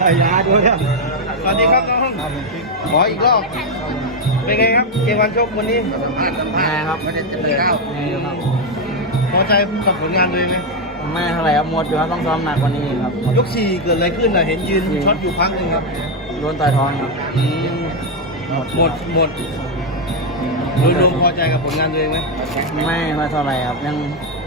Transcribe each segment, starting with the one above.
ตายาด้วยครับสวัสดีครับน้องขออีกรอบเป็นไงครับ เกมวันโชควันนี้สัมภาษณ์สัมภาษณ์ครับไม่ได้จะเลยเล่าพอใจกับผลงานด้วยไหมไม่เท่าไรครับหมดอยู่ครับต้องซ้อมหนักกว่านี้ครับ ยกสี่เกิดอะไรขึ้นอะเห็นยืนช็อตอยู่พักหนึ่งครับโดนต่อยท้องหมดหมดหมดโดยรวมพอใจกับผลงานเลยไหมไม่ไม่เท่าไรครับยัง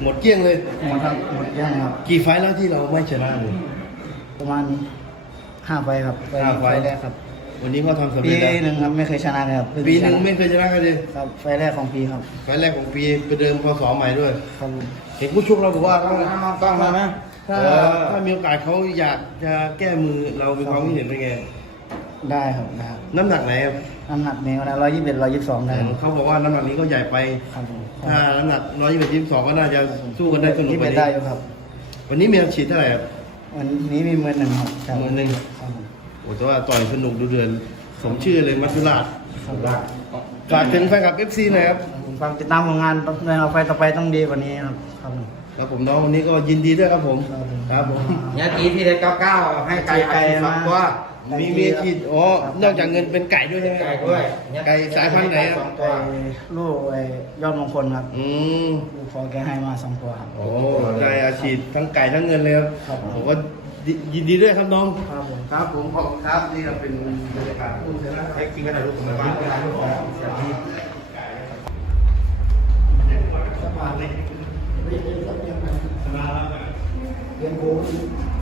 หมดเกี้ยงเลยหมดทั้งหมดเกีงครับกี่ไฟแล้วที่เราไม่ชนะเลยประมาณห้าไฟครับห้าไฟแรกครับวันนี้ก็ทำสำเร็จแล้วปีหนึ่งครับไม่เคยชนะเลยครับปีหนึ่งไม่เคยชนะเลยครับไฟแรกของปีครับไฟแรกของปีไปเดิมพออสงใหม่ด้วยเห็นผู้ชกเราบอกว่าต้องต้องมาไหมถ้ามีโอกาสเขาอยากจะแก้มือเราเป็นความคิดเห็นเป็นไงได้ครับน้ำหนักไหนครับน้ำหนักแมวนะร้อยยี่สิบเอ็ดร้อยยี่สิบสองได้เขาบอกว่าน้ำหนักนี้ก็ใหญ่ไปถ้าน้ํหนักร้อยยี่สิบเอ็ดยี่สิบสองก็น่าจะสู้กันได้สนุกไปได้ไควันนี้มีฉีดเท่าไหร่ครับ วันนี้มีเมื่อหนึ่งครับเมื่อหนึ่งโอ้แต่ว่าต่อยสนุกดูเดือน สมชื่อเลยมัสยิดราชฝากถึงแฟนคลับเอฟซีหน่ยครับฟังติดตามผลงานในเอาไฟต่อไปต้องดีกว่านี้ครับครับแล้วผมน้องวันนี้ก็ยินดีด้วยครับผมครับผมเนี่ยกีพี่เด็กเก้าเก้าให้ไกลไกลมากว่ามีมียกิอ๋อนอกจากเงินเป็นไก่ด้วยใช่ไหมไก่ไก่สายพันธุ์ไหนครับไก่ลูกไอ้ยอดมงคลครับอืมลูกฟอแกให้มาสองตัวครับโอ้นายอาชีพทั้งไก่ทั้งเงินเลยครับผมก็ยินดีด้วยครับน้องครับผมครับผมขอบคุณครับนี่เราเป็นบรรยากาศคูณเซนะเอ็กซ์กินกันหน่อยลูกผมมาบ้านครับครับสบายเลยสบายแลย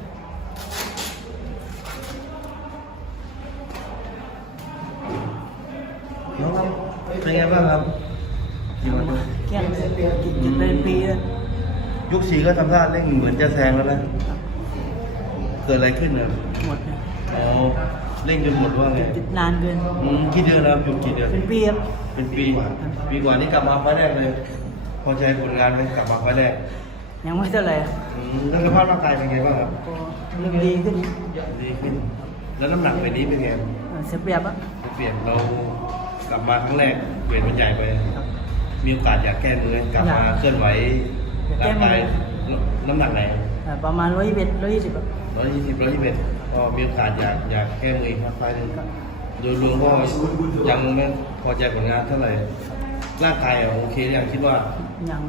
เป็นไงบ้างครับยังไม่ปีอยุคสีก็ทำท่าเล่นเหมือนจะแซงแล้วนะ เกิดอะไรขึ้นเนี่ยหมดเล่นจนหมดว่าไงนานเกินคิดเยือนแล้วหยุดกิ่เยอะเป็นปีครับเป็นปีปีกว่านี้กลับมาไฟแรกเลย พอใจผลงานไหมกลับมาไฟแรกยังไม่เท่าไรอืมแล้วสภาพร่างกายเป็นไงบ้างครับ ก็ดีขึ้น ดีขึ้น แล้วน้ำหนักไปนี้เป็นไงเสียเปรียบอะเสียเปรียบเรากลับมาครั้งแรก เวทมันใหญ่ไป มีโอกาสอยากแก้เมือไกลับมาเคลื่อนไหวร่างกายน้ำหนักไหน ประมาณร้อยยี่สิบร้อยยี่สิบร้อยยี่สิบร้อยยี่สิบก็มีโอกาสอยากอยากแก้เมือครั้งไปหนึ่งโดยรวมก็ยังไม่พอใจผลงานเท่าไหร่ร่างกายโอเคอย่างคิดว่า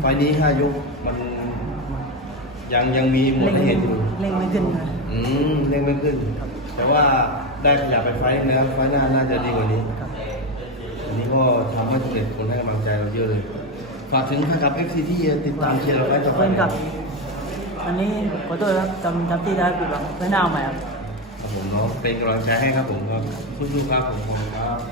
ไฟนี้ห้ายุมัน ยังยังมีหมดใเห็นอยู่ เล่งไม่ขึ้นอืมเล่งไม่ขึ้น แต่ว่าได้ขยับไปไฟนะไฟหน้าน่าจะดีกว่านี้ันนี้ก็ทำให้สำเร็จคนให้กำลังใจเราเยอะเลย ฝากถึงแฟนคลับเอฟซีที่ติดตามเชียร์เราไว้ต่อไปครับ อันนี้ขอโทษครับจำจำที่ได้ปิดหลังไม่น่าเอาใหม่ครับผมเนาะเป็นกำลังใจให้ครับผมครับคุณลูกครับ ผมครับ